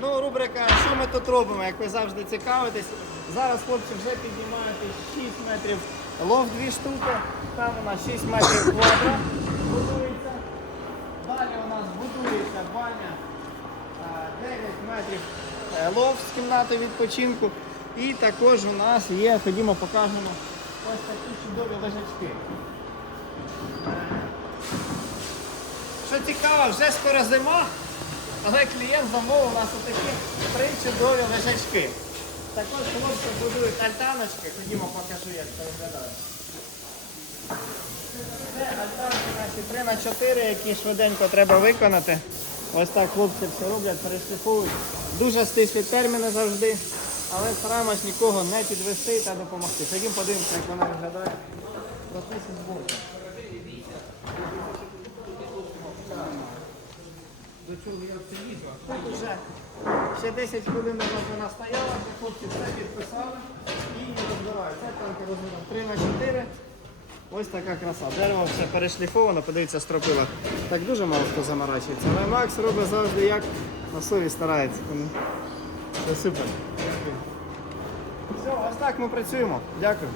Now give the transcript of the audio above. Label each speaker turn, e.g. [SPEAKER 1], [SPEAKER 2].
[SPEAKER 1] Ну, рубрика, що ми тут робимо, як ви завжди цікавитесь. Зараз хлопці вже піднімають 6 метрів лов дві штуки. Там у нас 6 метрів квадра будується. Далі у нас будується баня е, 9 метрів е, лов з кімнати відпочинку. І також у нас є, ходімо покажемо, ось такі чудові лежачки. Що цікаво, вже скоро зима, але клієнт замовив у нас отакі три чудові лежачки. Також хлопці будують альтаночки, ходімо покажу, як це виглядає. Це альтанки наші 3 на 4, які швиденько треба виконати. Ось так хлопці все роблять, перешліфують. Дуже стислі терміни завжди, але стараємось нікого не підвести та допомогти. Ходімо подивимося, як вона виглядає. Процесі зборки. До чого я це їду? Тут вже ще 10 хвилин назад вона стояла, ці хлопці все підписали і розбирають. Це танки розміром 3 на 4. Ось така краса. Дерево все перешліфовано, подивіться, стропила. Так дуже мало хто заморачується. Але Макс робить завжди як на совість старається. Це супер. Все, ось так ми працюємо. Дякую.